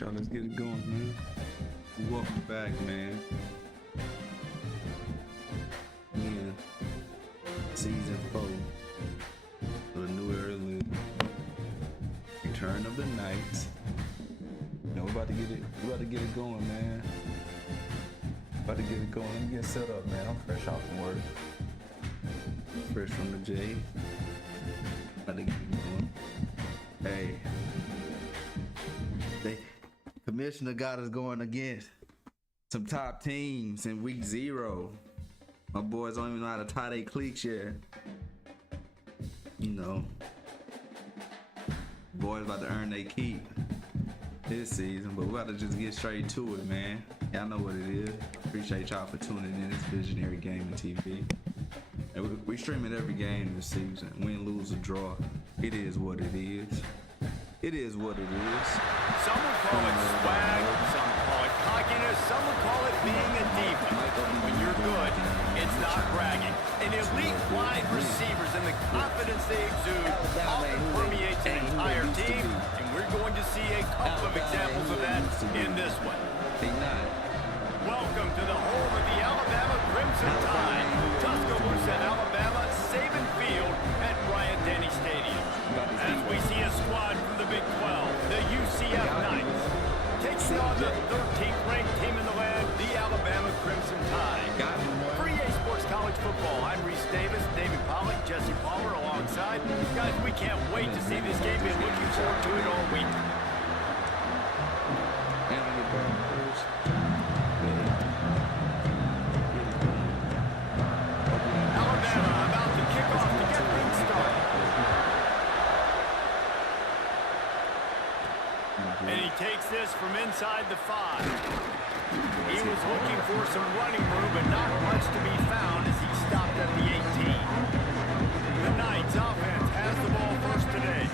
Y'all, let's get it going, man. Welcome back, man. Yeah. Season 4 of the new Era League. Return of the Knights. You know, we're about to get it going, man. About to get it going. Let me get set up, man. I'm fresh off from work. Fresh from the J. About to get it going. Hey. The commissioner got us going against some top teams in week 0. My boys don't even know how to tie their cleats yet. You know, boys about to earn their keep this season, but we about to just get straight to it, man. Y'all know what it is. Appreciate y'all for tuning in. It's Viisionary Gaming TV. And we stream it every game this season. Win, lose, or draw. It is what it is. It is what it is. Some will call it swag, some call it cockiness, some will call it being a diva. When you're good, it's not bragging. An elite wide receivers and the confidence they exude often permeates an entire team, and we're going to see a couple of examples of that in this one. Welcome to the home of the Alabama Crimson Tide. Tuscaloosa, Alabama, Saban Field at Bryant-Denny Stadium. As we see a squad from the Big 12, the UCF Knights, taking on the 13th ranked team in the land, the Alabama Crimson Tide. For EA Sports College Football, I'm Reese Davis, David Pollock, Jesse Palmer alongside. Guys, we can't wait to see this game. Been looking forward to it all week. Alabama about to kick off to get things started. And he takes this from inside the 5. He was looking for some running room, but not much to be found as he stopped at the 18. The Knights offense has the ball first today.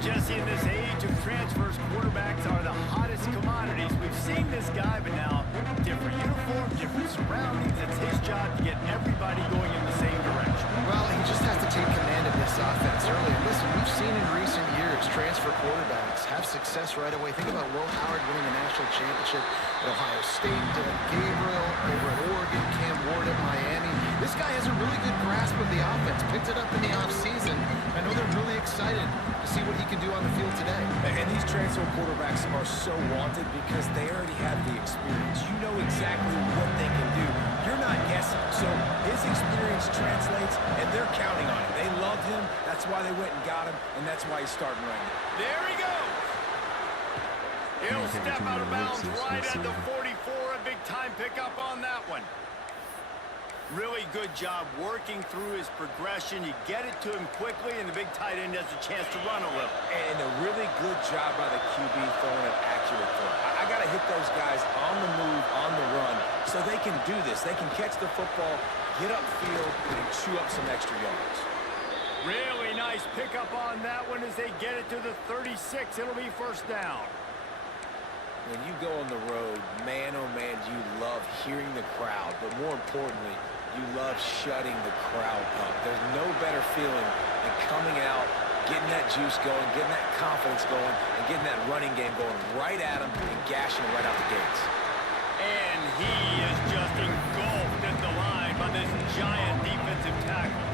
Jesse, in this age of transfers, quarterbacks are the hottest commodities. We've seen this guy, but now different uniform, different surroundings. It's his job to get everybody going in the same direction. Well, he just has to take command of this offense early. And listen, we've seen in recent years transfer quarterbacks have success right away. Think about Will Howard winning a national championship at Ohio State, Gabriel over at Oregon, Cam Ward at Miami. This guy has a really good grasp of the offense, picked it up in the offseason. I know they're really excited to see what he can do on the field today. And these transfer quarterbacks are so wanted because they already have the experience. You know exactly what they can do. You're not guessing. So his experience translates, and they're counting on him. They love him. That's why they went and got him, and that's why he's starting right now. There he goes. He'll step out of bounds right at the 44. A big-time pickup on that one. Really good job working through his progression. You get it to him quickly, and the big tight end has a chance to run a little. And a really good job by the QB throwing an accurate throw. I got to hit those guys on the move, on the run, so they can do this. They can catch the football, get upfield, and chew up some extra yards. Really nice pickup on that one as they get it to the 36. It'll be first down. When you go on the road, man, oh man, you love hearing the crowd, but more importantly, you love shutting the crowd up. There's no better feeling than coming out, getting that juice going, getting that confidence going, and getting that running game going right at them and gashing them right out the gates. And he is just engulfed at the line by this giant defensive tackle.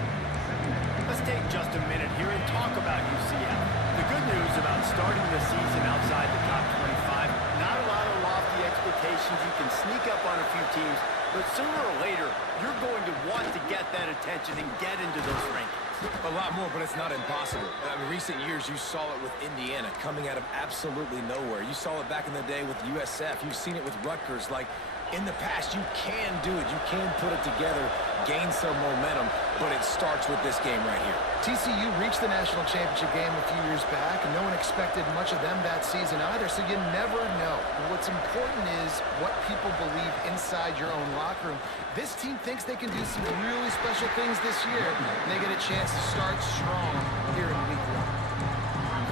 Let's take just a minute here and talk about UCF. The good news about starting the season outside the top 25, not a lot of lofty expectations. You can sneak up on a few teams, but sooner or later, you're going to want to get that attention and get into those rankings. A lot more, but it's not impossible. In recent years, you saw it with Indiana coming out of absolutely nowhere. You saw it back in the day with USF. You've seen it with Rutgers. Like, in the past, you can do it. You can put it together, gain some momentum, but it starts with this game right here. TCU reached the national championship game a few years back, and no one expected much of them that season either, so you never know. What's important is what people believe inside your own locker room. This team thinks they can do some really special things this year, and they get a chance to start strong here in week 1.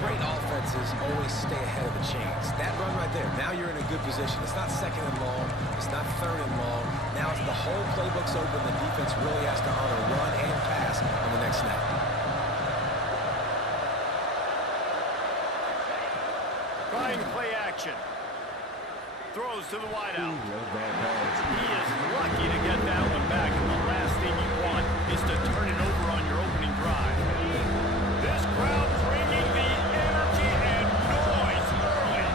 Great offenses always stay ahead of the chains. That run right there, now you're in a good position. It's not second and long. It's not third and long. Now it's the whole playbook's open. The defense really has to honor run and pass on the next snap. Trying to play action. throws to the wideout. Bad pass. He is lucky to get that one back, and the last thing you want is to turn it over on your opening drive. This crowd bringing the energy and noise early.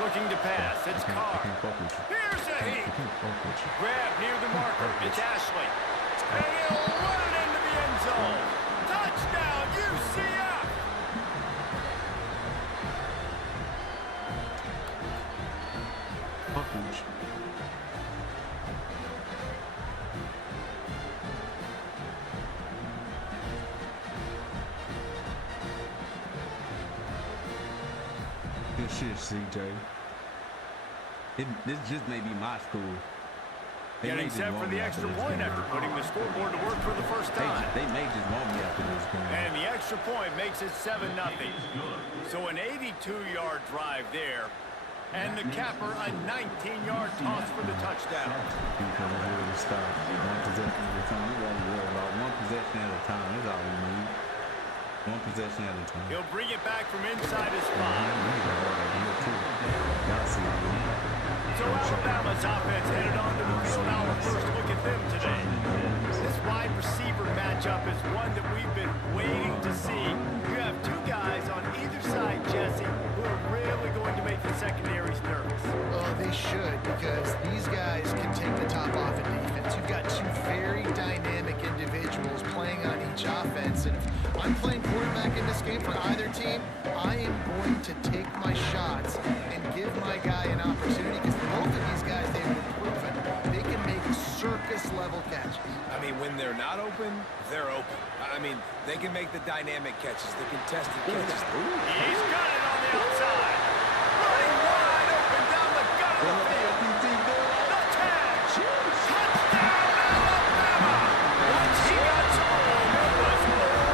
Looking to pass, it's Carr. Here's a heat. Grab near the marker, it's Ashley. And he'll run it into the end zone. Touchdown, UCF! Good shit, CJ. This just may be my school. Getting set for the extra point after putting the scoreboard to work for the first time. They may just want me after this game. And the extra point makes it 7-0. So an 82-yard drive there. And the capper, a 19-yard toss for the touchdown. Stop. One possession at a time. We won't worry about one possession at a time. That's all we need. One possession at a time. He'll bring it back from inside his 5. So Alabama's offense headed on to the field. Now our first look at them today. This wide receiver matchup is one that we've been waiting to see. You have two guys on either side, Jesse, who are really going to make the secondaries nervous. Well, they should, because these guys can take the top off in defense. You've got two very dynamic individuals playing on each offense, and if I'm playing quarterback in this game for either team, I am going to take my shots and give my guy an opportunity, because both of these guys, they've been proven they can make circus-level catches. I mean, when they're not open, they're open. I mean, they can make the dynamic catches, the contested catches. He's got it on the outside. Running wide open down the gut of the field. The catch. Touchdown, Alabama. Once he got to home, it was over.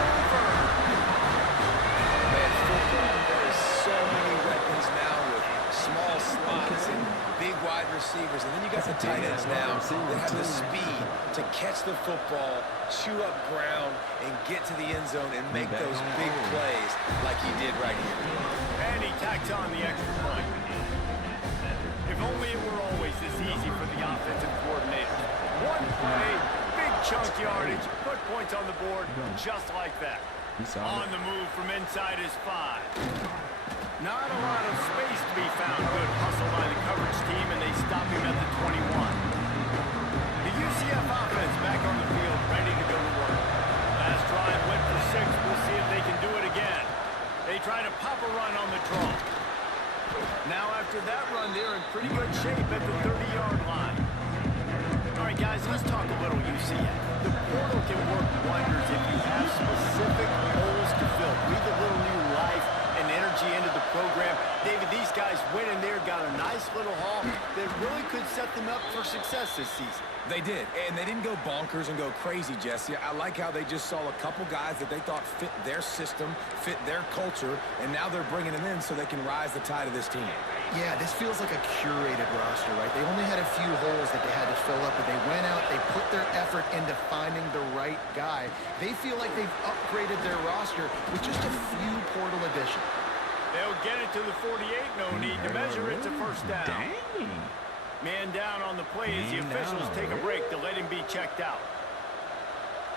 Man, football, there is so many weapons now with small slots and big wide receivers. And then you got the tight ends now that have the speed to catch the football, chew up ground, and get to the end zone and make those big plays like he did right here. And he tacks on the extra point. If only it were always this easy for the offensive coordinator. One play, big chunk yardage, put points on the board just like that. On the move from inside his 5. Not a lot of space to be found. Good hustle by the coverage team, and they stop him at the 21. The UCF offense back on the field, ready to go to work. Last drive went for 6. We'll see if they can do it again. They try to pop a run on the draw. Now after that run, they're in pretty good shape at the 30-yard line. All right, guys, let's talk a little UCF. The portal can work wonders if you have specific holes to fill. Breathe a little new life and energy into the program. David, these guys went in there, got a nice little haul that really could set them up for success this season. They did, and they didn't go bonkers and go crazy, Jesse. I like how they just saw a couple guys that they thought fit their system, fit their culture, and now they're bringing them in so they can rise the tide of this team. Yeah, this feels like a curated roster, right? They only had a few holes that they had to fill up, but they went out, they put their effort into finding the right guy. They feel like they've upgraded their roster with just a few portal additions. They'll get it to the 48, no need to measure it to first down. Dang. Man down on the play as the officials take a break to let him be checked out.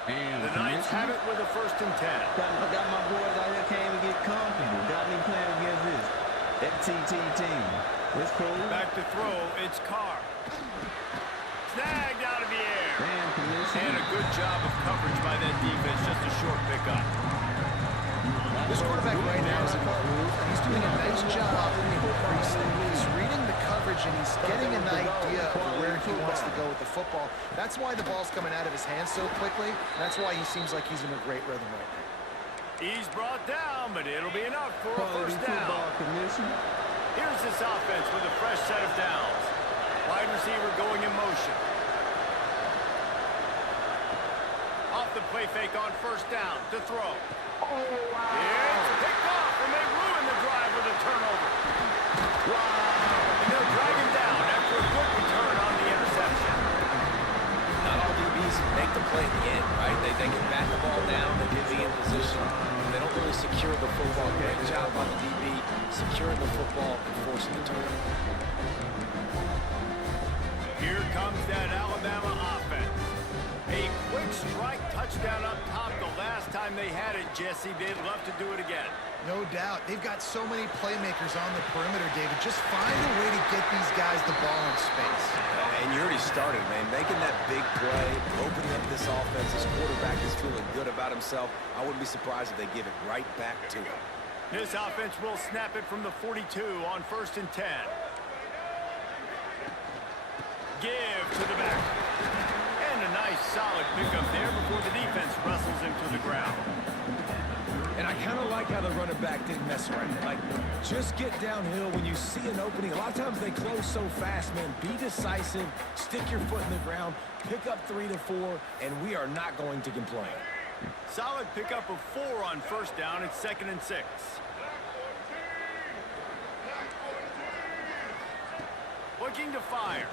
And The Knights have it with a 1st and 10. Got my boys out here can't even get comfortable. Got me playing against this FTT team. It's cool. Back to throw, it's Carr. Snagged out of the air. Damn, commission. And a good job of coverage by that defense, just a short pickup. This quarterback right now is in the groove. He's doing a nice job increasing. He's reading the coverage, and he's getting an idea of where he wants to go with the football. That's why the ball's coming out of his hands so quickly. That's why he seems like he's in a great rhythm right now. He's brought down, but it'll be enough for a 1st down. Here's this offense with a fresh set of downs. Wide receiver going in motion. Off the play fake on 1st down to throw. It's picked off, and they ruin the drive with a turnover. And they'll drag him down after a good return on the interception. Not all DBs make the play at the end, right? They can bat the ball down, they get me in position. They don't really secure the football. Great job on the DB comes that Alabama offense. A quick strike touchdown up top the last time they had it, Jesse. They'd love to do it again. No doubt. They've got so many playmakers on the perimeter, David. Just find a way to get these guys the ball in space. And you already started, man. Making that big play, opening up this offense. This quarterback is feeling good about himself. I wouldn't be surprised if they give it right back to him. This offense will snap it from the 42 on 1st and 10. Give to the back. And a nice solid pickup there before the defense wrestles him to the ground. And I kind of like how the running back didn't mess around. Like, just get downhill when you see an opening. A lot of times they close so fast, man. Be decisive, stick your foot in the ground, pick up 3 to 4, and we are not going to complain. Solid pickup of 4 on 1st down. It's 2nd and 6. Looking to fire.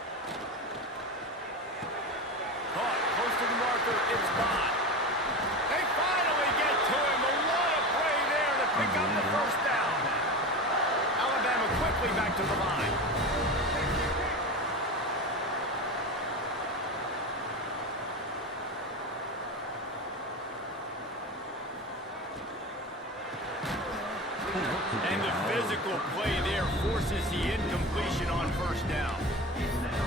Caught close to the marker. It's Bond. They finally get to him. A lot of play there to pick up the 1st down. Alabama quickly back to the line. And the physical play there forces the incompletion on 1st down.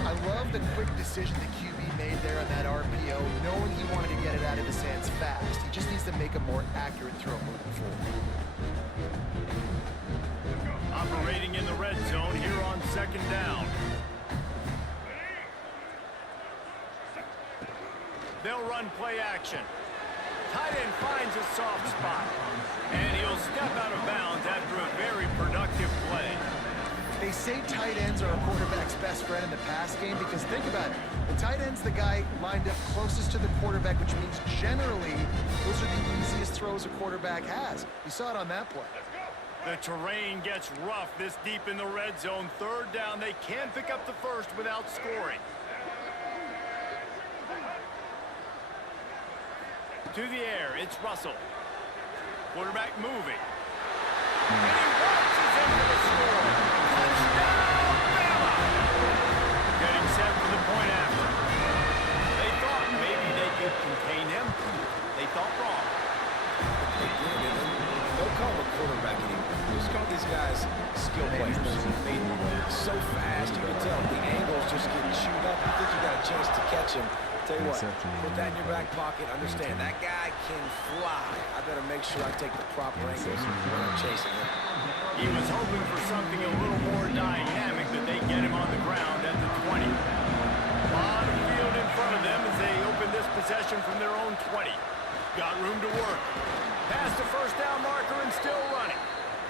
I love the quick decision the QB made there on that RPO, knowing he wanted to get it out of his hands fast. He just needs to make a more accurate throw moving forward. Operating in the red zone here on 2nd down. They'll run play action. Tight end finds a soft spot. And he'll step out of bounds after a very productive play. They say tight ends are a quarterback's best friend in the pass game because think about it. The tight end's the guy lined up closest to the quarterback, which means generally those are the easiest throws a quarterback has. You saw it on that play. The terrain gets rough this deep in the red zone. 3rd down. They can pick up the 1st without scoring. To the air, it's Russell. Quarterback moving. And he watches him for the score. Touchdown, Bama! Getting set for the point after. They thought maybe they could contain him. They thought wrong. They did. Don't call him a quarterback anymore. Just call these guys skill players. I mean, so fast, you can tell the angle's just getting chewed up. You think you got a chance to catch him. Tell you what, put that in your back pocket. Understand, that guy can fly. I better make sure I take the proper angles when I'm chasing him. He was hoping for something a little more dynamic that they get him on the ground at the 20. On the field in front of them as they open this possession from their own 20. Got room to work. Past the 1st down marker and still running.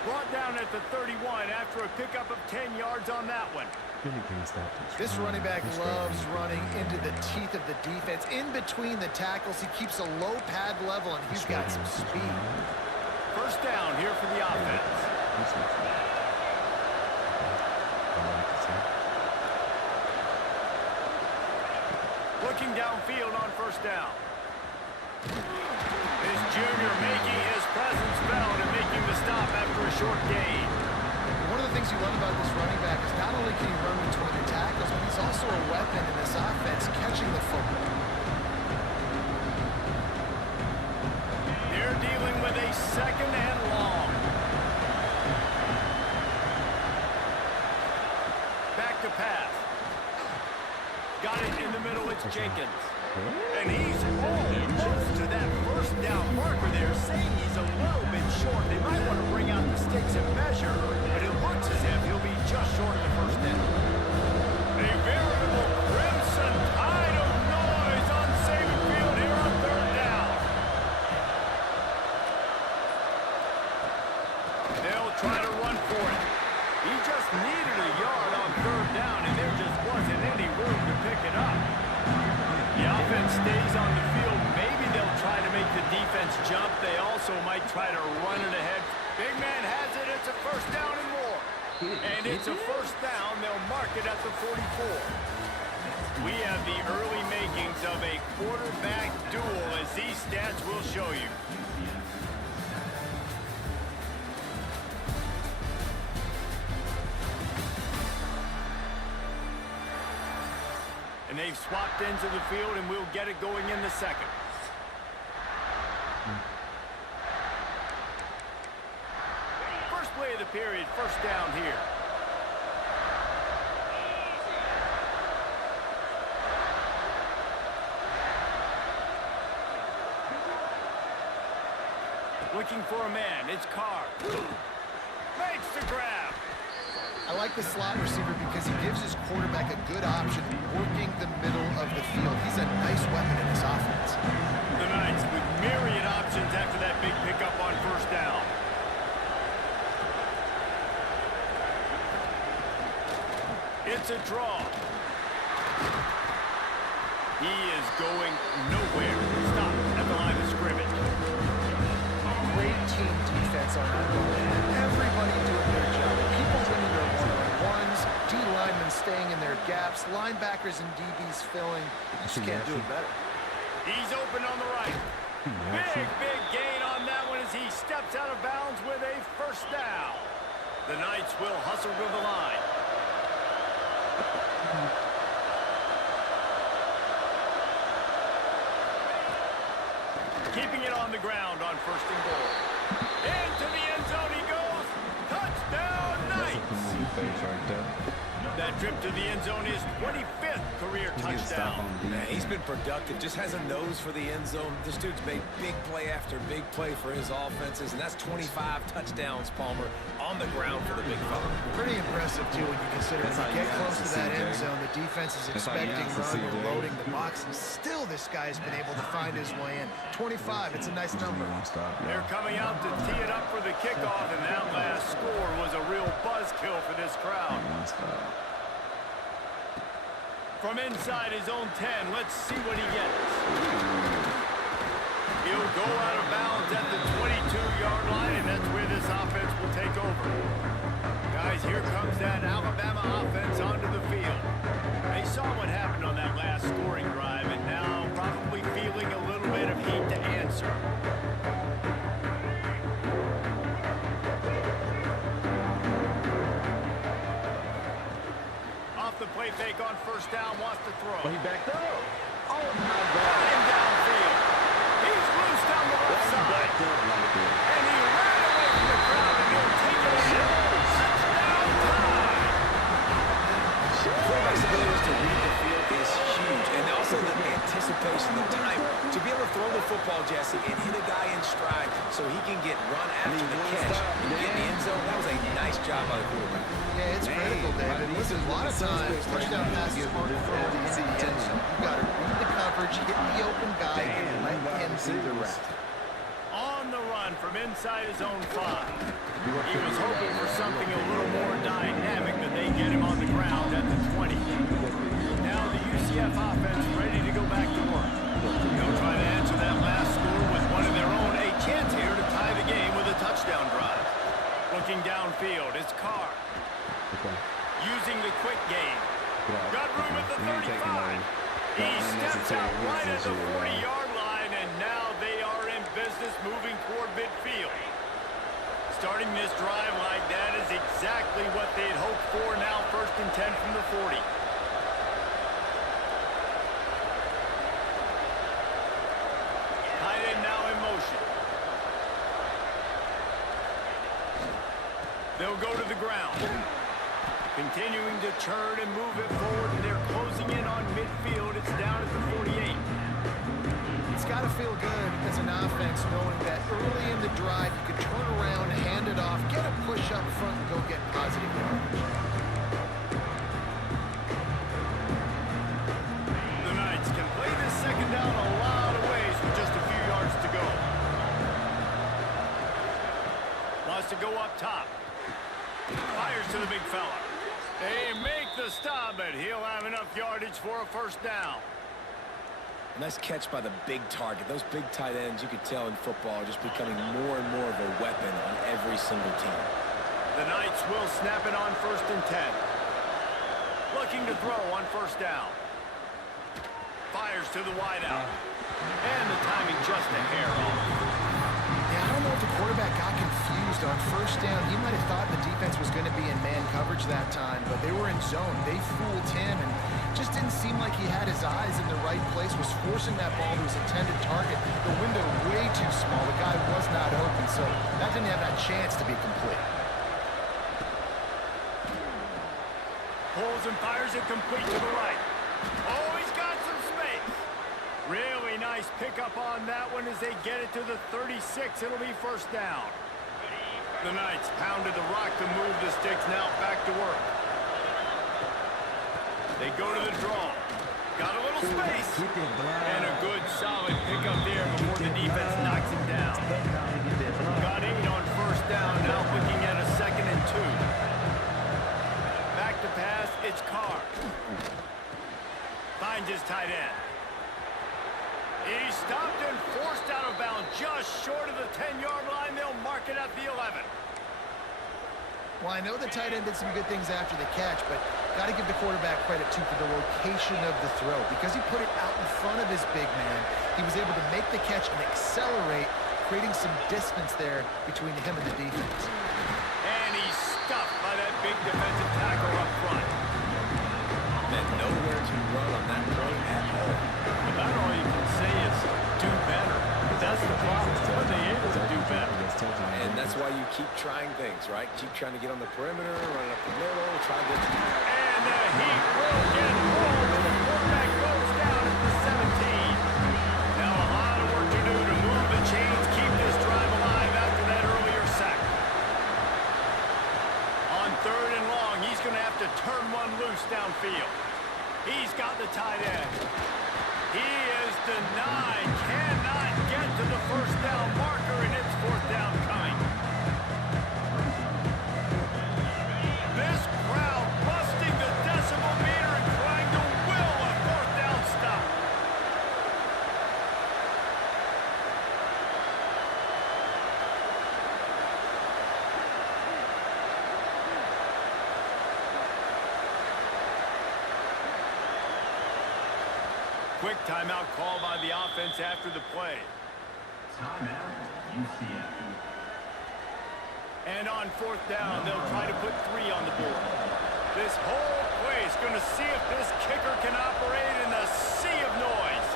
Brought down at the 31 after a pickup of 10 yards on that one. This running back loves running into the teeth of the defense. In between the tackles, he keeps a low pad level, and he's got some speed. 1st down here for the offense. Looking downfield on 1st down. This junior making his presence felt and making the stop after a short gain. One of the things you love about this running back is not only can he run between the tackles, but he's also a weapon in this offense catching the football. They're dealing with a 2nd and long. Back to pass. Got it in the middle, it's Jenkins. And he's almost to that 1st down marker there, saying he's a little bit short. They might want to bring out the sticks and measure, but it looks as if he'll be just short of the 1st down. A veritable crimson tide of noise on Saban Field here on 3rd down. They'll try to run for it. He just needed a yard on 3rd down, and there just wasn't any room to pick it up. The offense stays on the field. Maybe they'll try to make the defense jump. They also might try to run it ahead. Big man has it. It's a 1st down and more. And it's a 1st down. They'll mark it at the 44. We have the early makings of a quarterback duel, as these stats will show you. And And they've swapped ends of the field, and we'll get it going in the second. First play of the period, first down here. Looking for a man, it's Carr. Makes the grab. I like the slot receiver because he gives his quarterback a good option working the middle of the field. He's a nice weapon in this offense. The Knights with myriad options after that big pickup on first down. It's a draw. He is going nowhere. Stop at the line of scrimmage. Great team defense on that ball. Everybody doing their job. People winning their one-on-ones, D-linemen staying in their gaps, linebackers and DBs filling. You just can't do it better. He's open on the right. Big gain on that one as he steps out of bounds with a first down. The Knights will hustle to the line. Keeping it on the ground on first and goal. Into the end zone he goes. Touchdown, Knights! That trip to the end zone is 25th career touchdown. Man, he's been productive, just has a nose for the end zone. This dude's made big play after big play for his offenses, and that's 25 touchdowns, Palmer, on the ground for the big fella. Pretty impressive, too, when you consider when you get close to that end zone, the defense is expecting run or loading the box, and still this guy's been able to find his way in. 25, it's a nice number. They're coming out to tee it up for the kickoff, and that last score was a real buzzkill for this crowd. From inside his own 10, let's see what he gets. He'll go out of bounds at the 22-yard line, and that's where this offense will take over. Guys, here comes that Alabama offense onto the field. They saw what happened on that last scoring drive, and now probably feeling a little bit of heat to answer. The play fake on first down, wants to throw. He backed up. Oh, my God. Running downfield. He's loose down the left side. And he ran away from the crowd, and he'll take it in. Touchdown time. Quarterback's ability to read the field is huge, and also the anticipation, the time to be able to throw the football, Jesse, and hit a guy in stride so he can get run after the catch and get in the end zone. That was a nice job by the quarterback. Yeah, it's critical, David. Listen, a lot of times, touchdown passes aren't thrown into the end zone. You've got to read the coverage, hit the open guy, and let him do the rest. On the run from inside his own 5. He was hoping for something a little more dynamic, but they get him on the ground at the 20. Now the UCF offense ready to go back to work. They'll try to answer that last score with one of their own. A chance here to tie the game with a touchdown drive. Looking downfield, it's Carr. Using the quick game. Got room at the 35. He steps out right at the 40-yard line, and now they are in business moving toward midfield. Starting this drive like that is exactly what they'd hoped for. Now first and 10 from the 40. Tight end now in motion. They'll go to the ground. Continuing to churn and move it forward, and they're closing in on midfield. It's down at the 48. It's got to feel good as an offense knowing that early in the drive you could turn around, hand it off, get a push up front, and go get positive yardage. The Knights can play this second down a lot of ways with just a few yards to go. Wants to go up top. Fires to the big fella. They make the stop, but he'll have enough yardage for a first down. Nice catch by the big target. Those big tight ends, you could tell in football, are just becoming more and more of a weapon on every single team. The Knights will snap it on first and 10. Looking to throw on first down. Fires to the wideout. And the timing just a hair off. Yeah, I don't know if the quarterback got confused on first down. He might have thought the defense was going to be in man coverage that time, but they were in zone. They fooled him, and just didn't seem like he had his eyes in the right place, was forcing that ball to his intended target. The window way too small. The guy was not open, so that didn't have that chance to be complete. Pulls and fires it complete to the right. Oh, he's got some space. Really nice pickup on that one as they get it to the 36. It'll be first down. The Knights pounded the rock to move the sticks. Now back to work. They go to the draw. Got a little space. And a good solid pickup there before the defense knocks him down. Got 8 on first down. Now looking at a 2nd and 2. Back to pass. It's Carr. Finds his tight end. He's stopped and forced out of bounds just short of the 10-yard line. They'll mark it at the 11. Well, I know the tight end did some good things after the catch, but got to give the quarterback credit, too, for the location of the throw. Because he put it out in front of his big man, he was able to make the catch and accelerate, creating some distance there between him and the defense. And he's stuffed by that big defensive tackle up front. And nowhere to run on that play at all. About all you can say is do better. That's the problem. Are they able to do better? And that's why you keep trying things, right? Keep trying to get on the perimeter, run up the middle, try to... And the heat will get home. The quarterback goes down at the 17. Now a lot of work to do to move the chains, keep this drive alive after that earlier sack. On 3rd and long, he's going to have to turn one loose downfield. He's got the tight end. He is denied. Cannot get to the first down marker, and it's 4th down coming. This crowd busting the decimal meter and trying to will a 4th down stop. Quick timeout call by the offense after the play. Timeout, UCF. And on 4th down, they'll try to put 3 on the board. This whole play is going to see if this kicker can operate in a sea of noise.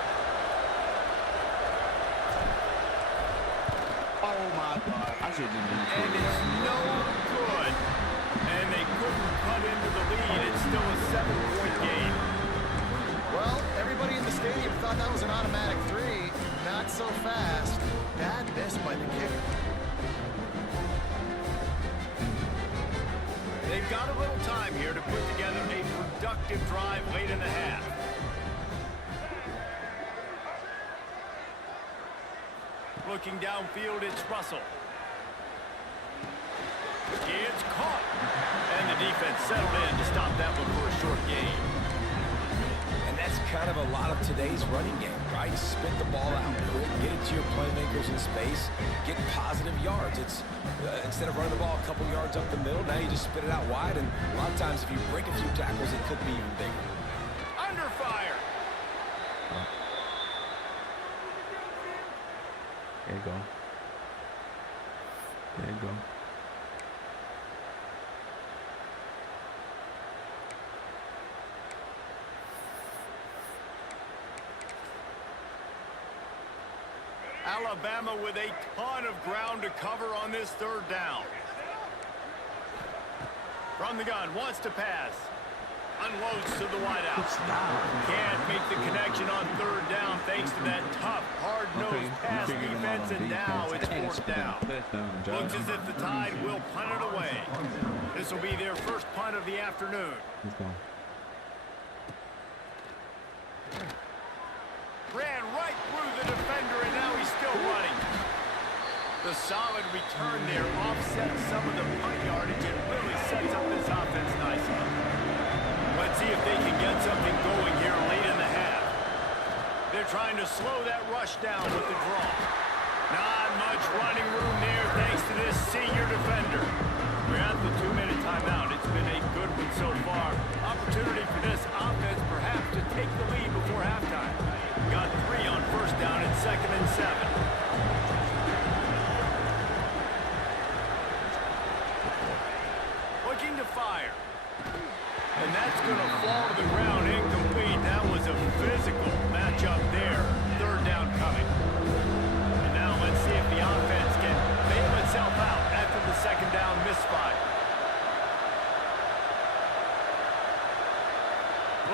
Oh my God! I should have been. And it's no good. And they couldn't cut into the lead. It's still a 7-point game. Well, everybody in the stadium thought that was an automatic 3. Not so fast. Bad miss by the kicker. They've got a little time here to put together a productive drive late in the half. Looking downfield, it's Russell. It's caught. And the defense settled in to stop that one for a short gain. And that's kind of a lot of today's running game, right? Spit the ball out quick, get it to your playmakers in space, get positive yards. It's instead of running the ball a couple yards up the middle, now you just spit it out wide, and a lot of times if you break a few tackles, it could be even bigger. Under fire. There you go. There you go. Alabama with a ton of ground to cover on this 3rd down. From the gun, wants to pass. Unloads to the wideout. Can't make the connection on 3rd down thanks to that tough, hard-nosed pass defense, and now it's 4th down. Looks as if the Tide will punt it away. This will be their first punt of the afternoon. Ran right through the defender, and now he's still running. The solid return there offsets some of the punt yardage and really sets up this offense nicely. Let's see if they can get something going here late in the half. They're trying to slow that rush down with the draw. Not much running room there thanks to this senior defender. We're at the 2-minute timeout. It's been a good one so far. Opportunity for this offense perhaps to take the lead before halftime. Got 3 on first down and 2nd and 7. Looking to fire. And that's going to fall to the ground incomplete. Indeed, that was a physical matchup there. Third down coming. And now let's see if the offense can bail itself out after the second down misfire.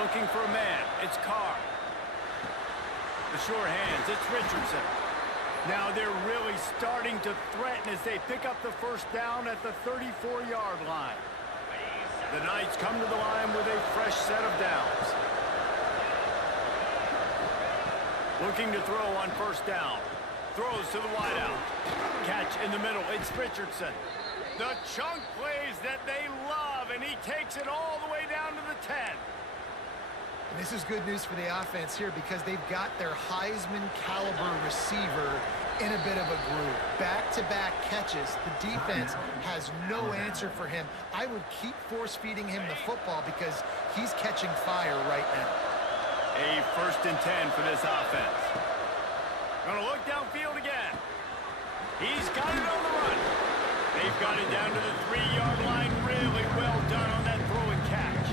Looking for a man. It's Carr. The sure hands. It's Richardson. Now they're really starting to threaten as they pick up the first down at the 34-yard line. The Knights come to the line with a fresh set of downs. Looking to throw on first down. Throws to the wideout. Catch in the middle. It's Richardson. The chunk plays that they love, and he takes it all the way down to the 10. And this is good news for the offense here because they've got their Heisman caliber receiver in a bit of a groove. Back-to-back catches. The defense has no answer for him. I would keep force-feeding him the football because he's catching fire right now. A 1st and 10 for this offense. Gonna look downfield again. He's got it on the run. They've got it down to the 3-yard line. Really well done on that throw and catch.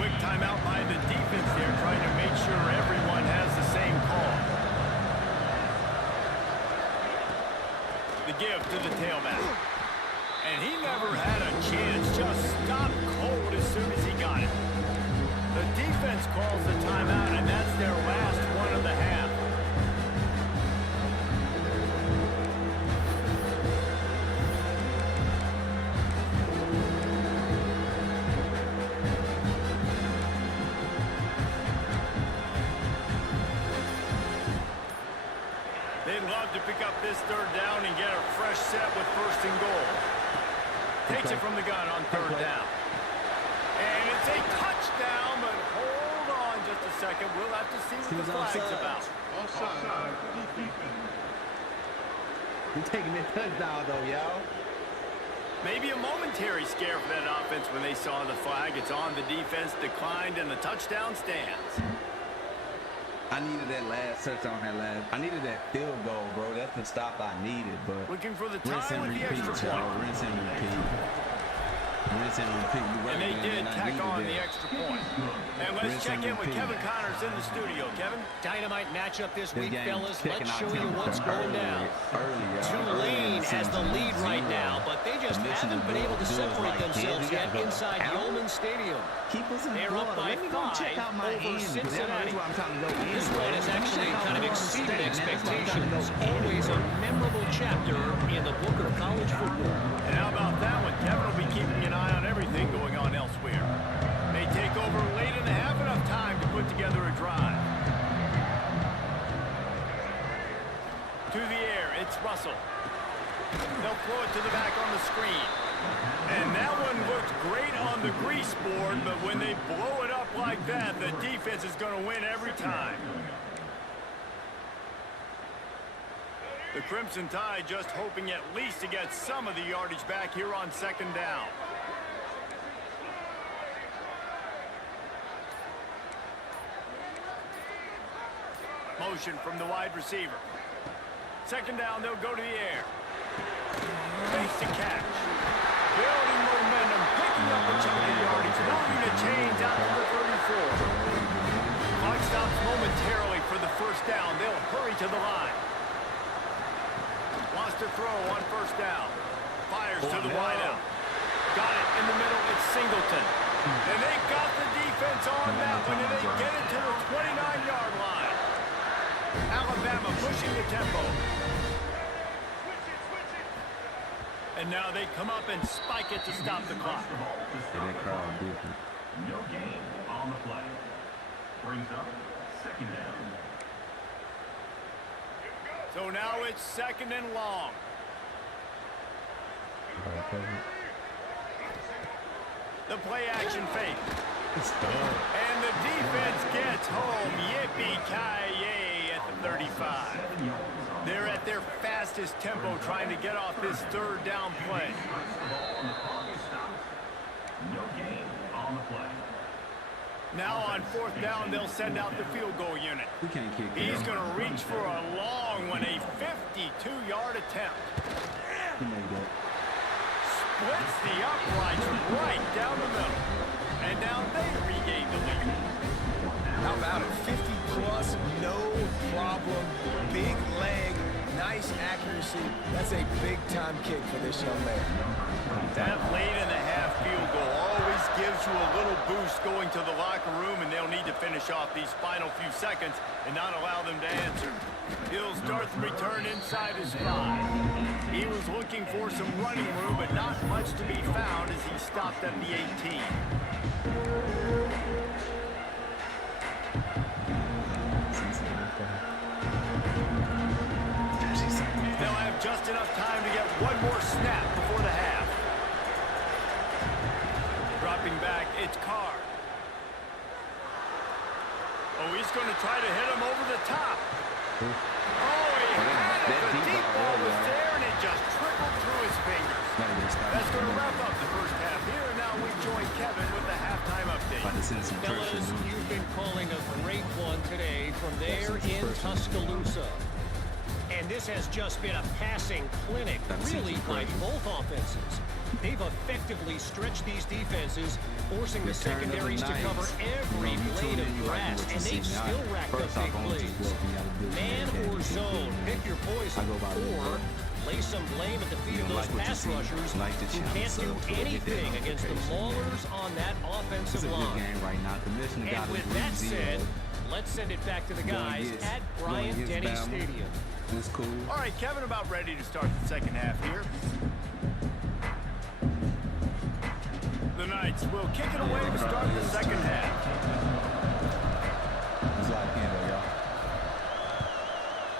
Quick timeout by the defense there, trying to make sure everyone has the same call. The give to the tailback. And he never had a chance, just stopped cold as soon as he got it. The defense calls the timeout, and that's their last one of the half. They'd love to pick up this third down and get a fresh set with 1st and goal. Takes it from the gun on 3rd down. And it's a touchdown, but hold on just a second. We'll have to see what the flag's about. Offside. You're taking that touchdown, though, y'all. Maybe a momentary scare for that offense when they saw the flag. It's on. The defense declined, and the touchdown stands. I needed that last touchdown, I needed that field goal, bro. That's the stop I needed, but Looking for the rinse time and with the repeat, extra y'all. point. Rinse and repeat. Rinse and repeat. You're right, And they man, did and I tack needed on that. the extra point. And let's Rinse check and in with repeat. Kevin Connors in the studio. Kevin? Dynamite matchup this week, game fellas. kicking Let's out show you tempo what's going down. early, y'all. Tulane has the lead right now, but they just haven't been able to separate themselves yet inside Yeoman Stadium. Keep us in They're up by Let me go check 5 out my over end. Cincinnati. That's what I'm trying to go in. This one has actually kind of exceeded expectations. Always Always a memorable chapter in the book of college football. And how about that one? Kevin will be keeping an eye on everything going on elsewhere. They take over late in the half, enough time to put together a drive. To the air, it's Russell. They'll throw it to the back on the screen. And that one looked great on the grease board, but when they blow it up like that, the defense is going to win every time. The Crimson Tide just hoping at least to get some of the yardage back here on 2nd down. Motion from the wide receiver. 2nd down, they'll go to the air. Face to catch. Building momentum, picking up a chunk of yardage, moving the chains out to the 34. Clock stops momentarily for the 1st down. They'll hurry to the line. Wants to throw on 1st down. Fires to the wideout. Got it in the middle. It's Singleton. And they got the defense on that one, and they get it to the 29-yard line. Alabama pushing the tempo. And now they come up and spike it to stop the clock. No gain on the play. Brings up 2nd down. So now it's 2nd and long. The play action fake. And the defense gets home. Yippee-ki-yay at the 35. They're at their fastest tempo trying to get off this 3rd down play. No gain on the play. Now on 4th down, they'll send out the field goal unit. We can't kick it. He's going to reach for a long one, a 52-yard attempt. He made that. Splits the uprights right down the middle. And now they regain the lead. How about it? 50 plus, no problem. Big leg, nice accuracy. That's a big-time kick for this young man. That late in the half field goal always gives you a little boost going to the locker room, and they'll need to finish off these final few seconds and not allow them to answer. He'll start the return inside his 5. He was looking for some running room, but not much to be found as he stopped at the 18. They'll have just enough time to get one more snap before the half. Dropping back, it's Carr. Oh, he's going to try to hit him over the top. Oh, he had it. The deep ball was there, and it just trickled through his fingers. That's going to wrap up the first half here. And now we join Kevin with the halftime update. Fellas, you've been calling a great one today from there in Tuscaloosa. And this has just been a passing clinic, really, by both offenses. They've effectively stretched these defenses, forcing the secondaries to cover every blade of grass, and they've still racked up big plays. Man or zone, pick your poison, or lay some blame at the feet of those pass rushers who can't do anything against the maulers on that offensive line. And with that said, let's send it back to the guys at Bryant-Denny Stadium. That's cool. All right, Kevin, about ready to start the second half here. The Knights will kick it away to start the second half. He's locked in, though, y'all.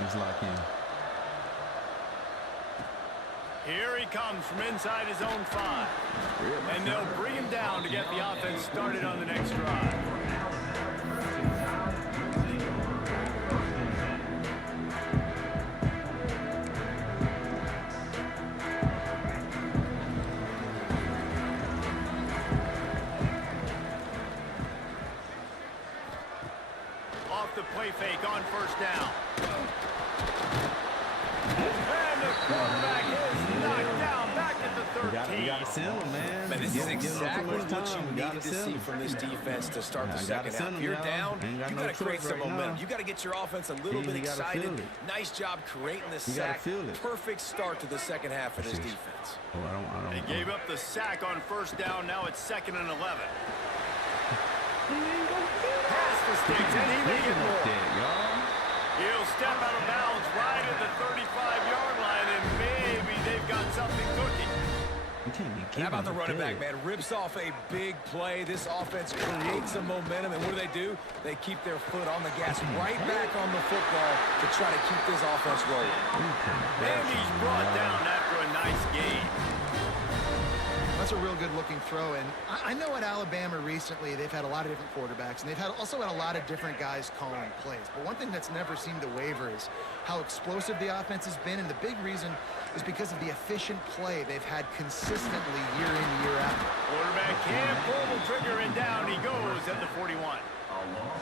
He's locked in. Here he comes from inside his own 5. And they'll bring him down to get the offense started on the next drive. The play fake on first down. And the quarterback is knocked down back at the 13. We got to seal him, man. Man, this is exactly what you needed to see from this defense to start the second half. You're down, you got to create some momentum. You got to get your offense a little bit excited. Nice job creating the sack. Perfect start to the second half of this defense. They gave up the sack on first down. Now it's 2nd and 11. Pass the sticks, and he may get more. He'll step out of bounds right at the 35-yard line, and maybe they've got something cooking. How about the running back, man? Rips off a big play. This offense creates some momentum, and what do? They keep their foot on the gas, right back on the football to try to keep this offense rolling. And he's brought down after a nice gain. That's a real good-looking throw, and I know at Alabama recently they've had a lot of different quarterbacks, and they've also had a lot of different guys calling plays. But one thing that's never seemed to waver is how explosive the offense has been, and the big reason is because of the efficient play they've had consistently year in, year out. Quarterback can't pull the trigger, and down he goes at the 41.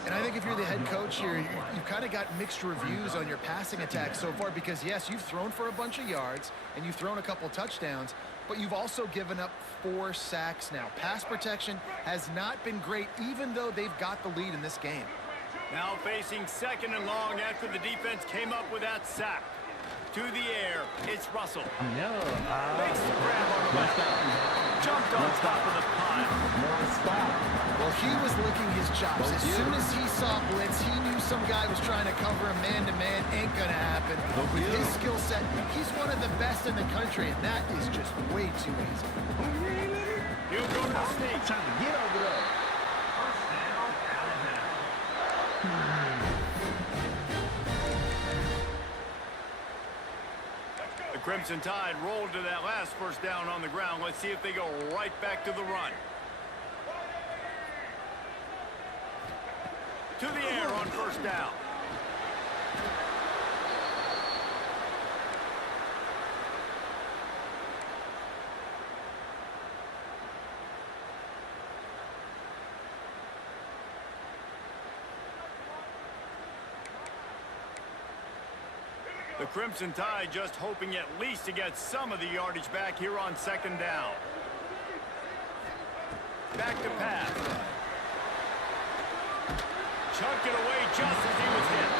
And I think if you're the head coach here, you've kind of got mixed reviews on your passing attack so far because, yes, you've thrown for a bunch of yards, and you've thrown a couple touchdowns, but you've also given up 4 sacks now. Pass protection has not been great, even though they've got the lead in this game. Now facing 2nd and long after the defense came up with that sack. To the air, it's Russell. Makes the grab on the left. Jumped on top of the pile. Well, he was licking his chops. As soon as he saw blitz, he knew some guy was trying to cover him man-to-man. Ain't gonna happen. With his skill set, he's one of the best in the country, and that is just way too easy. He'll go to the sneak. Trying to get over there. The Crimson Tide rolled to that last first down on the ground. Let's see if they go right back to the run. To the air on first down. The Crimson Tide just hoping at least to get some of the yardage back here on 2nd down. Back to pass. chunked it away just as he was hit.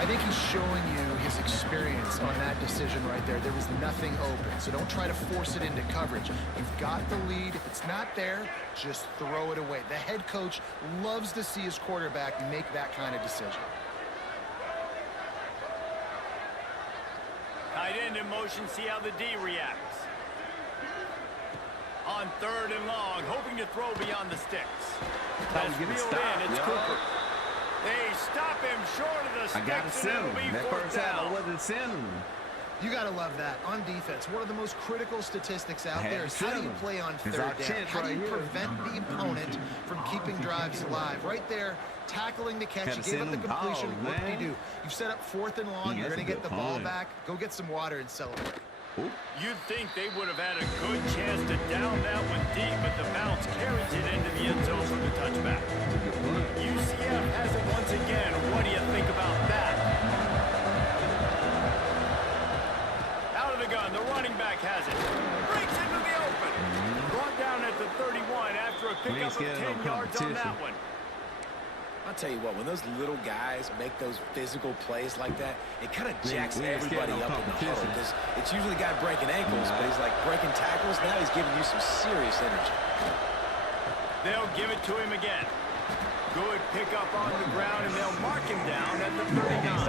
I think he's showing you his experience on that decision right there. There was nothing open, so don't try to force it into coverage. You've got the lead. If it's not there, just throw it away. The head coach loves to see his quarterback make that kind of decision. Tight end in motion, see how the D reacts. On 3rd and long, hoping to throw beyond the sticks. That's reeled in, it's Cooper. They stop him short of the sticks, I got to send him. That first half, I wasn't sending him. You got to love that. On defense, one of the most critical statistics out there is how do you play on 3rd down? How do you prevent the opponent from keeping drives alive? Right there, tackling the catch. You gave up the completion. What did he do? You've set up 4th and long. You're going to get the ball back. Go get some water and celebrate. You'd think they would have had a good chance to down that one deep, but the bounce carries it into the end zone for the touchback. UCF has it once again. What do you think about that? Out of the gun, the running back has it. Breaks into the open. Brought down at the 31 after a pickup of 10 yards on that one. I'll tell you what, when those little guys make those physical plays like that, it kind of jacks everybody up in the huddle. Because it's usually the guy breaking ankles, but he's like breaking tackles. Now he's giving you some serious energy. They'll give it to him again. Good pickup on the ground, and they'll mark him down at the 39.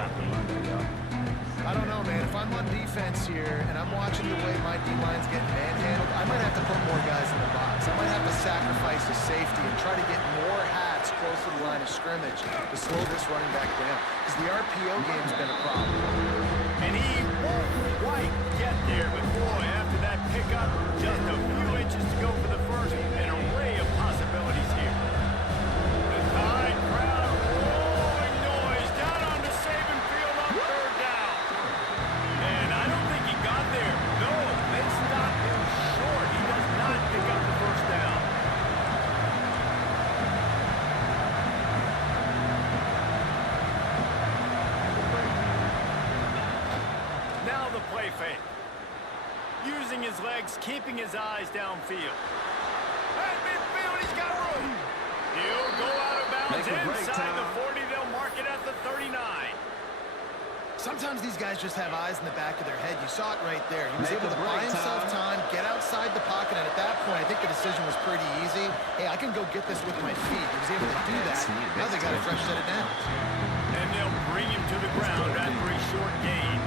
I don't know, man. If I'm on defense here and I'm watching the way my D-line's getting manhandled, I might have to put more guys in the box. I might have to sacrifice the safety and try to get more hats close to the line of scrimmage to slow this running back down. Because the RPO game's been a problem. And he won't quite get there, but boy, after that pickup, just a few inches to go for the first, an array of possibilities here. The Tide crowd rolling noise down on the Saban field on 3rd down. And I don't think he got there. No, they stopped him short. He does not pick up the first down. Now the play fake. Using his legs, keeping his eyes downfield. At midfield, he's got room. He'll go out of bounds inside the 40. They'll mark it at the 39. Sometimes these guys just have eyes in the back of their head. You saw it right there. He was able to buy himself time, get outside the pocket, and at that point, I think the decision was pretty easy. Hey, I can go get this with my feet. He was able to do that. Now they got a fresh set of downs. And they'll bring him to the ground after a short gain.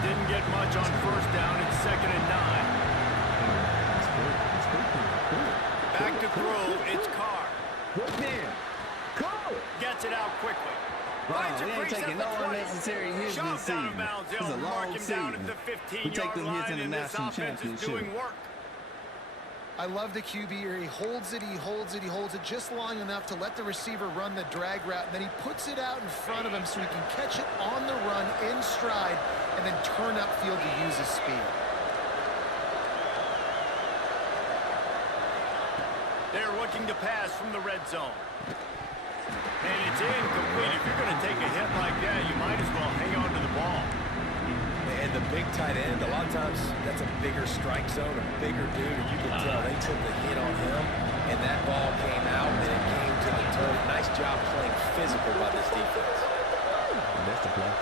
Didn't get much on 1st down. It's 2nd and 9. Back to throw. It's Carr. Gets it out quickly. Finds a crease at the 20. Shoved out of bounds. They'll mark him down at the 15-yard line, and this offense is doing work. I love the QB here. He holds it, he holds it, he holds it just long enough to let the receiver run the drag route. And then he puts it out in front of him so he can catch it on the run in stride and then turn upfield to use his speed. They're looking to pass from the red zone. And it's incomplete. If you're going to take a hit like that, you might as well hang on to the ball. And the big tight end, a lot of times that's a bigger strike zone, a bigger dude, and you can tell they took the hit on him, and that ball came out, and it came to the turf. Nice job playing physical by this defense. That's the play.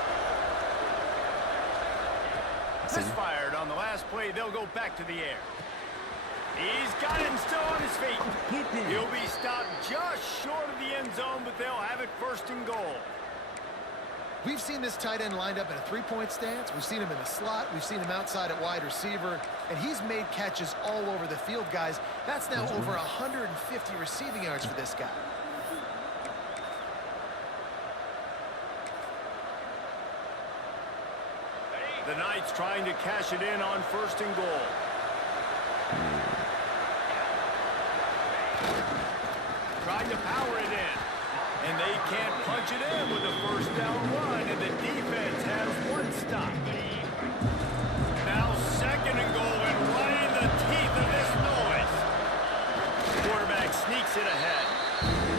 Misfired on the last play. They'll go back to the air. He's got him still on his feet. He'll be stopped just short of the end zone, but they'll have it 1st and goal. We've seen this tight end lined up in a three-point stance. We've seen him in the slot. We've seen him outside at wide receiver. And he's made catches all over the field, guys. That's now over 150 receiving yards for this guy. The Knights trying to cash it in on 1st and goal. Trying to power it in. And they can't punch it in with a 1st down run, and the defense has 1 stop. Now 2nd and goal, and right in the teeth of this noise. Quarterback sneaks it ahead,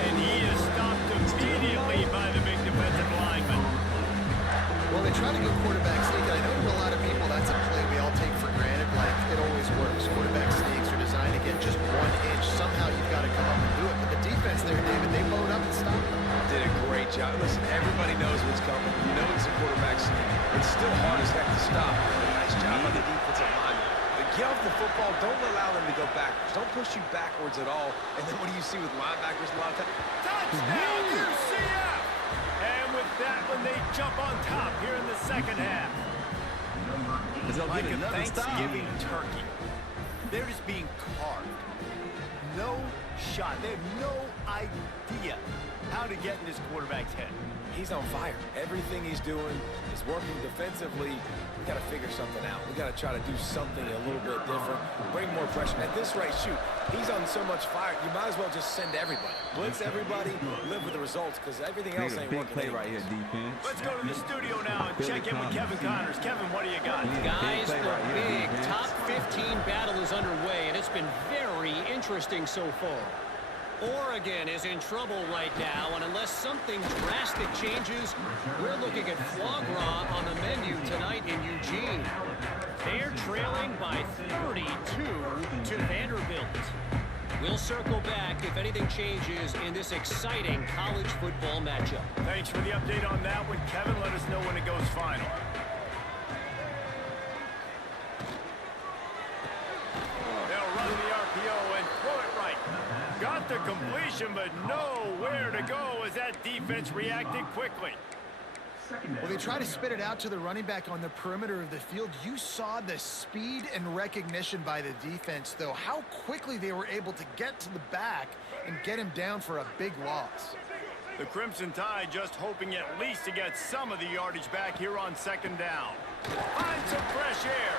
and he is stopped immediately by the big defensive lineman. Well, they try to go quarterback sneak, and I know to a lot of people that's a play we all take for granted, like it always works. Quarterback sneaks are designed to get just 1 inch. Somehow you've got to come up and do it. But the defense there, David, they load up and stop them. job. Listen, everybody knows what's coming. You know it's a quarterback sneak. It's still hard as heck to stop. Nice job by the defensive lineman. But get off the football. Don't allow them to go backwards. Don't push you backwards at all. And then what do you see with linebackers a lot of times? Touchdown, UCF! And with that one, they jump on top here in the second half. Like a Thanksgiving turkey. They're just being carved. No shot. They have no idea how to get in this quarterback's head. He's on fire. Everything he's doing is working defensively. We got to figure something out. We got to try to do something a little bit different. Bring more pressure. At this rate, shoot, he's on so much fire. You might as well just send everybody. Blitz everybody, live with the results, because everything else ain't working. Play right here, defense. Let's go to the studio now and check in with Kevin Connors. Kevin, what do you got? Guys, the big top 15 battle is underway, and it's been very interesting so far. Oregon is in trouble right now, and unless something drastic changes, we're looking at foie gras on the menu tonight in Eugene. They're trailing by 32 to Vanderbilt. We'll circle back if anything changes in this exciting college football matchup. Thanks for the update on that one, Kevin. Let us know when it goes final. They'll run the RPO and throw it right. Got the completion, but nowhere to go as that defense reacted quickly. Well, they try to spit it out to the running back on the perimeter of the field. You saw the speed and recognition by the defense, though, how quickly they were able to get to the back and get him down for a big loss. The Crimson Tide just hoping at least to get some of the yardage back here on second down. Find some fresh air.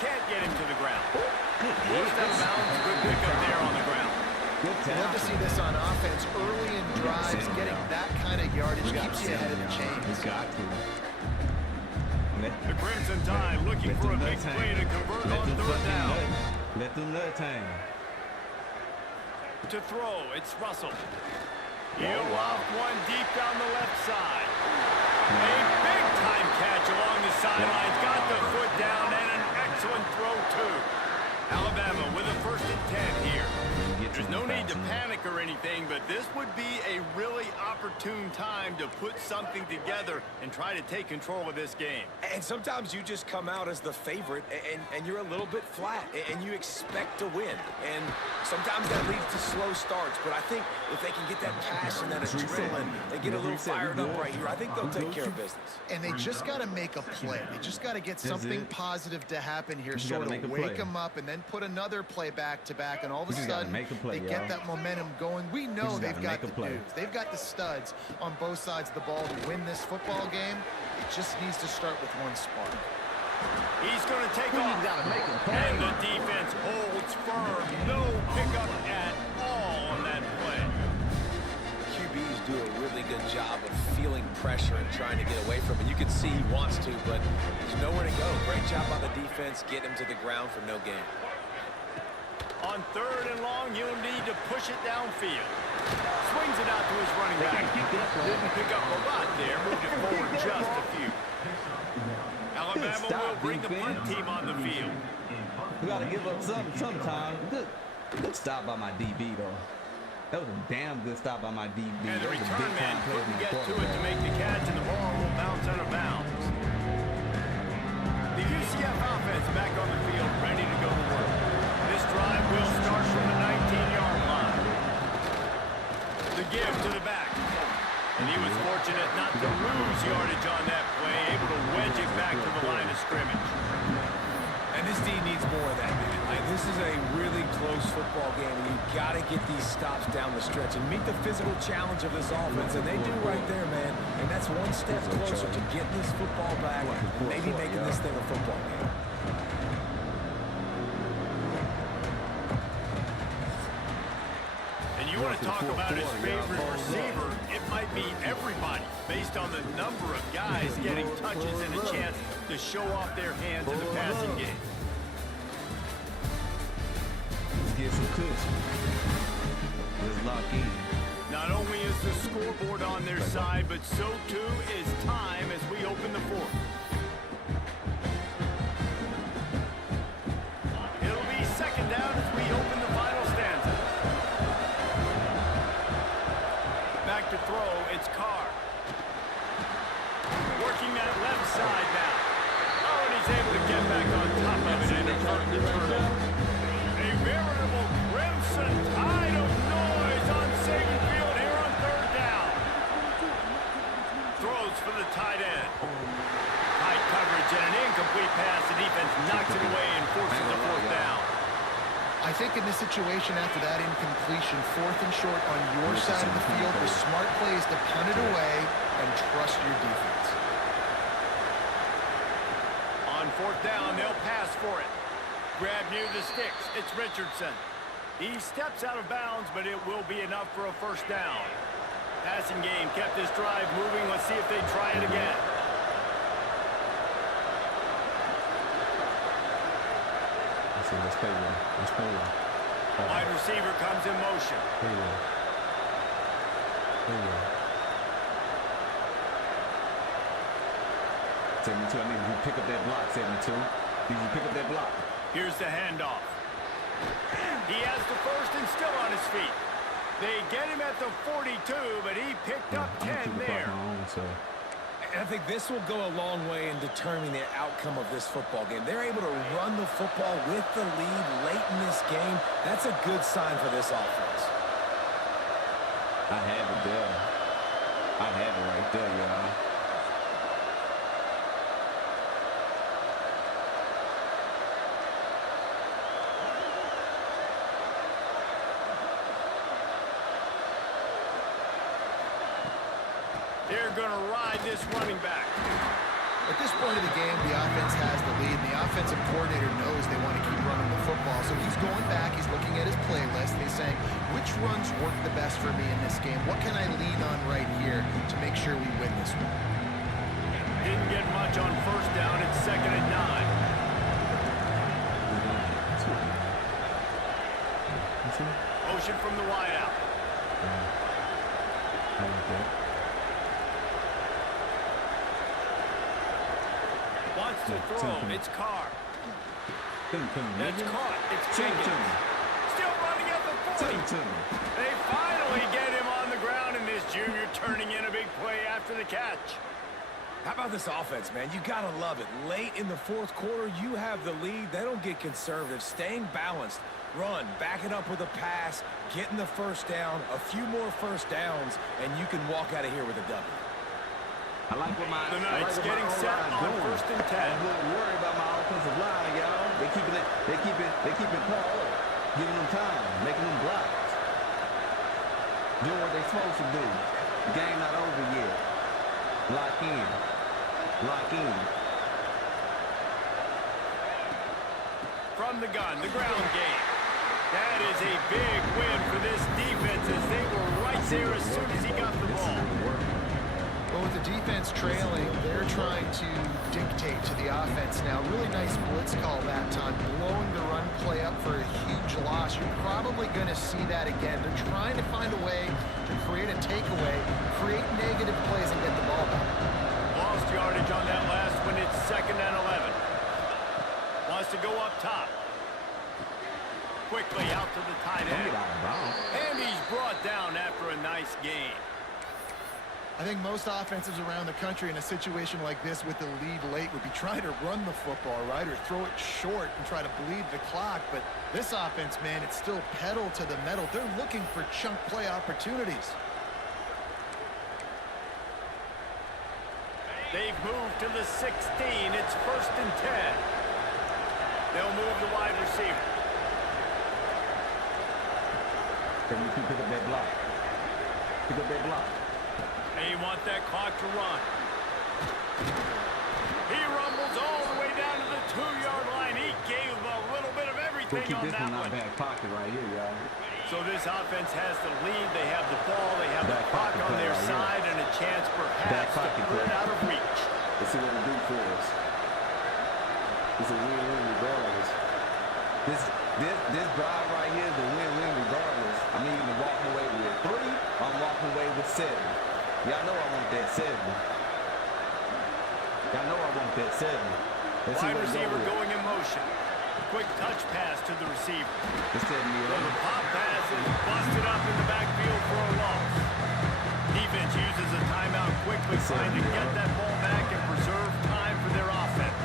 Can't get him to the ground. Forced out of bounds. Good pickup there on the ground. I love to see this on offense early in drives. Getting that kind of yardage keeps you ahead of the chains. He's got to. The Crimson Tide looking for a big play to convert on third down. Let them nuts hang. To throw, it's Russell. He'll loft one deep down the left side. A big-time catch along the sidelines. Got the foot down and an excellent throw, too. Alabama with a 1st and 10 here. There's no need to panic or anything, but this would be a really opportune time to put something together and try to take control of this game. And sometimes you just come out as the favorite, and you're a little bit flat, and you expect to win. And sometimes that leads to slow starts, but I think if they can get that passion, that adrenaline, they get a little fired up right here, I think they'll take care of business. And they just got to make a play. They just got to get something positive to happen here, sort of wake them up, and then put another play back-to-back, and all of a sudden, they get that momentum going. We know they've got the dudes. They've got the studs on both sides of the ball to win this football game. It just needs to start with one spark. He's going to take off. And the defense holds firm. No pickup at all on that play. QBs do a really good job of feeling pressure and trying to get away from it. You can see he wants to, but there's nowhere to go. Great job by the defense, get him to the ground for no gain. On 3rd and long, you'll need to push it downfield. Swings it out to his running back. Didn't pick up a lot there. Moved it forward just a few. Alabama will bring the punt team on the field. We got to give up something sometime. Good stop by my DB, though. That was a damn good stop by my DB. And the return man couldn't get to it to make the catch, and the ball will bounce out of bounds. The UCF offense back on the field, ready to go to work. This drive will start from the 19-yard line. The give to the back. And he was fortunate not to lose yardage on that play, able to wedge it back to the line of scrimmage. And this team needs more of that, man. Like, this is a really close football game, and you've got to get these stops down the stretch and meet the physical challenge of this offense, and they do right there, man. And that's one step closer to getting this football back and maybe making this thing a football game. You want to talk about his favorite receiver, it might be everybody, based on the number of guys getting touches and a chance to show off their hands in the passing game. Let's get some cushion. Let's lock in. Not only is the scoreboard on their side, but so too is time as we open the 4th. It'll be 2nd down as we open the final stanza. Back to throw, it's Carr. I think in this situation after that incompletion, 4th and short on your side of the field, the smart play is to punt it away and trust your defense. On 4th down, they'll pass for it. Grab near the sticks. It's Richardson. He steps out of bounds, but it will be enough for a 1st down. Passing game kept this drive moving. Let's see if they try it again. Let's play one. Let's play one. Wide receiver comes in motion. Play one. Play one. 72, I need you to pick up that block, 72. Need you to pick up that block. Here's the handoff. He has the 1st and still on his feet. They get him at the 42, but he picked up 10 there. And I think this will go a long way in determining the outcome of this football game. They're able to run the football with the lead late in this game. That's a good sign for this offense. I have it there. I have it right there, y'all. They're going to ride this running back. At this point of the game, the offense has the lead, and the offensive coordinator knows they want to keep running the football. So he's going back, he's looking at his playlist, and he's saying, which runs work the best for me in this game? What can I lean on right here to make sure we win this one? Didn't get much on 1st down. It's 2nd and 9. Motion from the wideout. Wants to throw. It's Carr. That's caught. It's Jenkins. Still running at the 40. They finally get him on the ground, and this junior turning in a big play after the catch. How about this offense, man? You got to love it. Late in the 4th quarter, you have the lead. They don't get conservative. Staying balanced. Run, back it up with a pass, getting the 1st down, a few more 1st downs, and you can walk out of here with a W. I like what my the Knights getting set on 1st and 10. I'm a little worried about my offensive line, y'all. They keeping Paul up, giving them time, making them blocks, doing what they're supposed to do. The game not over yet. Lock in. Lock in. From the gun, the ground game. That is a big win for this defense as they were right there as soon as he got the ball. Well, with the defense trailing, they're trying to dictate to the offense now. Really nice blitz call that time, blowing the run play up for a huge loss. You're probably going to see that again. They're trying to find a way to create a takeaway, create negative plays, and get the ball back. Lost yardage on that last one. It's 2nd and 11. Wants to go up top. Quickly out to the tight end. And he's brought down after a nice gain. I think most offenses around the country in a situation like this with the lead late would be trying to run the football, right, or throw it short and try to bleed the clock. But this offense, man, it's still pedal to the metal. They're looking for chunk play opportunities. They've moved to the 16. It's 1st and 10. They'll move the wide receiver. Can you pick up that block? Pick up that block. They want that clock to run. He rumbles all the way down to the 2-yard line. He gave a little bit of everything on that one. Back pocket right here, y'all. So this offense has the lead. They have the ball. They have the clock on their side and a chance perhaps to put it out of reach. Let's see what we do for us. It's a win-win regardless. This drive right here is a win-win regardless. I'm either walking away with 3 or I'm walking away with 7. Y'all know I want that 7. Y'all know I want that 7. Wide receiver going in motion. Quick touch pass to the receiver. The pop pass is busted up in the backfield for a loss. Defense uses a timeout quickly, trying to get that ball back and preserve time for their offense.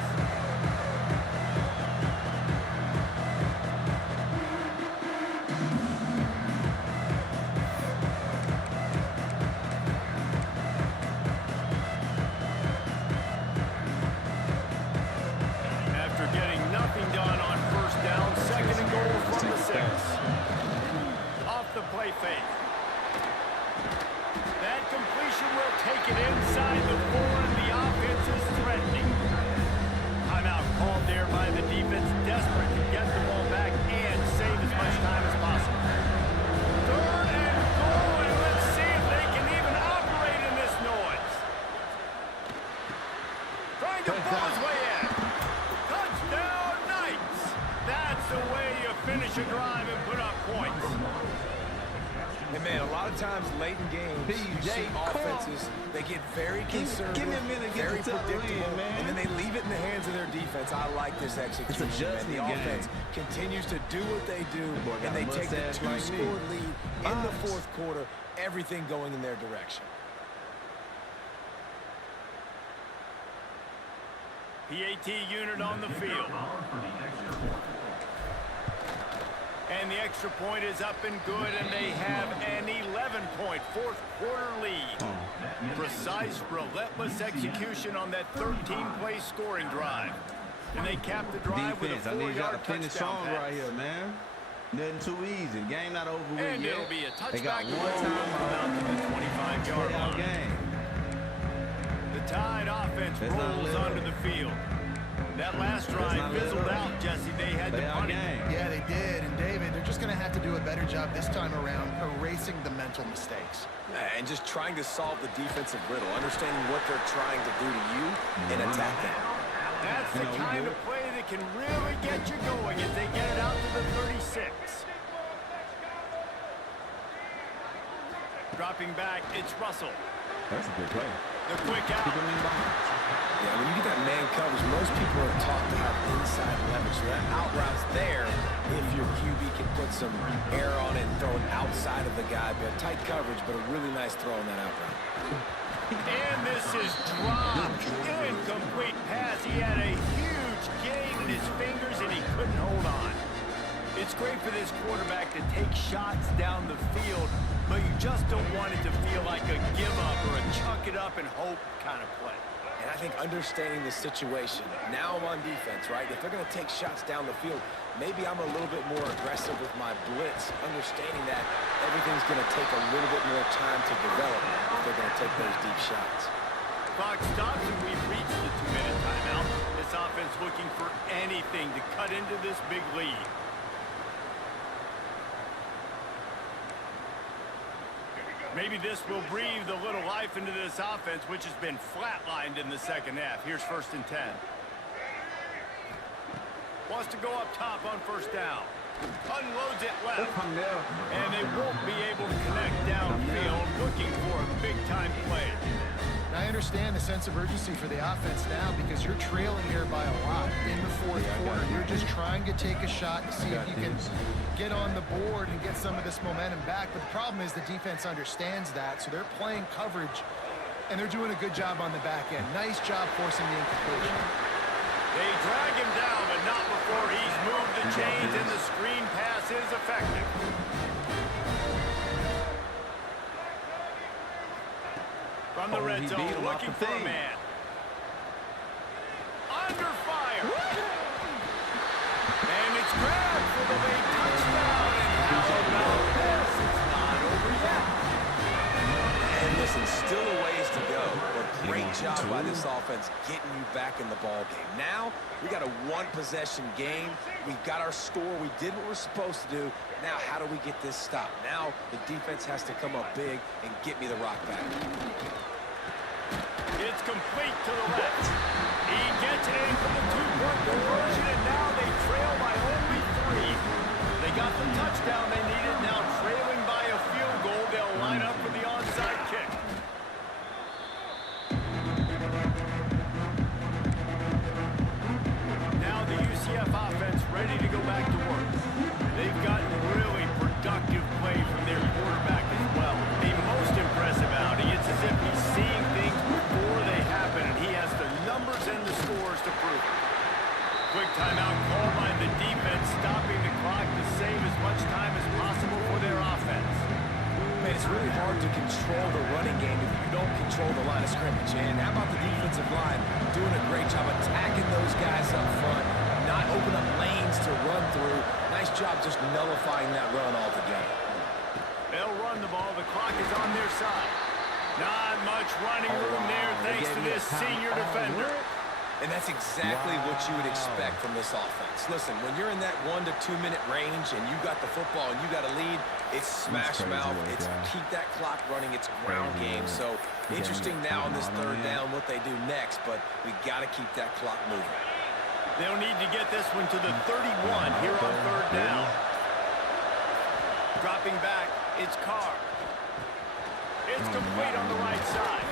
After getting nothing done on 1st down, 2nd and goal from the 6. And, man, a lot of times late in games, you see offenses, they get very conservative, give me a minute to get very to the predictable, lead, man. and then they leave it in the hands of their defense. I like this execution. It's a man. The offense continues to do what they do, and they take the two-score lead in the fourth quarter, everything going in their direction. PAT unit on the field. And the extra point is up and good, and they have an 11-point fourth-quarter lead. Precise, relentless execution on that 13-play scoring drive. And they cap the drive with a 4-yard touchdown pass. Right here, man. Nothing too easy. Game not over with and yet. it'll be a touchback. They got one time out to the 25-yard line. Game. The Tide offense rolls onto the field. That last drive fizzled out, Jesse. They had the punt. Yeah, they did. And David, they're just going to have to do a better job this time around erasing the mental mistakes. And just trying to solve the defensive riddle, understanding what they're trying to do to you and attack them. That's the kind of play that can really get you going as they get it out to the 36. Dropping back, it's Russell. That's a good play. The quick out. Yeah, when you get that man coverage, most people are taught to have inside leverage. So that out route's there if your QB can put some air on it and throw it outside of the guy. But tight coverage, but a really nice throw on that out route. And this is dropped. Incomplete pass. He had a huge gain in his fingers, and he couldn't hold on. It's great for this quarterback to take shots down the field, but you just don't want it to feel like a give-up or a chuck it up and hope kind of play. And I think understanding the situation, now I'm on defense, right? If they're going to take shots down the field, maybe I'm a little bit more aggressive with my blitz, understanding that everything's going to take a little bit more time to develop if they're going to take those deep shots. Clock stops, and we've reached the 2-minute timeout. This offense looking for anything to cut into this big lead. Maybe this will breathe a little life into this offense, which has been flatlined in the second half. Here's 1st and 10. Wants to go up top on 1st down. Unloads it left. And they won't be able to connect downfield, looking for a big-time play. I understand the sense of urgency for the offense now because you're trailing here by a lot in the fourth quarter. You're just trying to take a shot to see if you can get on the board and get some of this momentum back. But the problem is the defense understands that, so they're playing coverage, and they're doing a good job on the back end. Nice job forcing the incompletion. They drag him down, but not before he's moved the chains, and the screen pass is effective. From the red zone, looking for a man. Under fire. And it's grabbed for the late touchdown. And how about this? It's not over yet. And listen, still a ways to go, but great job by this offense getting you back in the ball game. Now, we got a one-possession game. We got our score. We did what we're supposed to do. Now, how do we get this stopped? Now, the defense has to come up big and get me the rock back. It's complete to the left. He gets it in for the two-point conversion, and now they trail by only 3. They got the touchdown they needed. Now trailing by a field goal, they'll line up for the onside kick. Now the UCF offense ready to go back to work. They've gotten really productive play from their quarterback as well. A most impressive outing. It's as if he's seeing things before they happen, and he has the numbers and the scores to prove it. Quick timeout called by the defense, stopping the clock to save as much time as possible for their offense. Man, it's really hard to control the running game if you don't control the line of scrimmage. And how about the defensive line doing a great job attacking those guys up front, not open up lanes to run through. Nice job just nullifying that run altogether. They'll run the ball. The clock is on their side. Not much running room there thanks to this senior defender. And that's exactly what you would expect from this offense. Listen, when you're in that 1 to 2 minute range and you got the football and you got a lead, it's smash mouth. It's keep that clock running. It's ground game. So interesting now on this 3rd down what they do next, but we got to keep that clock moving. They'll need to get this one to the 31 here on 3rd down. Dropping back, It's Carr. It's complete on the right side.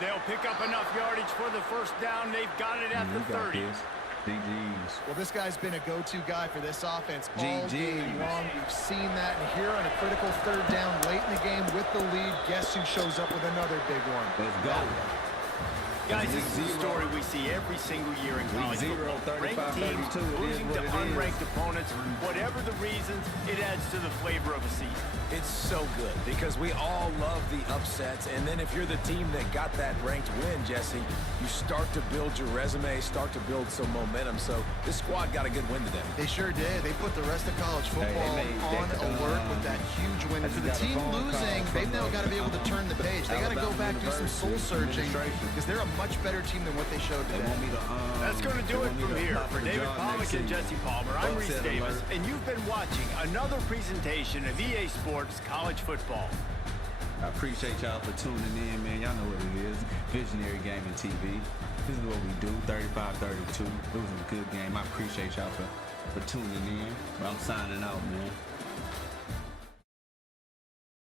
They'll pick up enough yardage for the first down. They've got it at the 30. GG's. Well, this guy's been a go-to guy for this offense all game long. We've seen that, and here on a critical third down late in the game with the lead, guess who shows up with another big one? Let's go. Guys, this is a story we see every single year in college football. Ranked teams losing to unranked opponents. Whatever the reasons, it adds to the flavor of a season. It's so good because we all love the upsets, and then if you're the team that got that ranked win, Jesse, you start to build your resume, start to build some momentum. So this squad got a good win today. They sure did. They put the rest of college football on alert with that huge win. For the team losing, they've now got to be able to turn the page. They got to go back, do some soul searching, because they're a much better team than what they showed today. That's going to do it from here. For David Pollack and Jesse Palmer, I'm Reese Davis, and you've been watching another presentation of EA Sports College Football. I appreciate y'all for tuning in, man. Y'all know what it is. Viisionary Gaming TV. This is what we do, 35-32. It was a good game. I appreciate y'all for tuning in. But I'm signing out, man.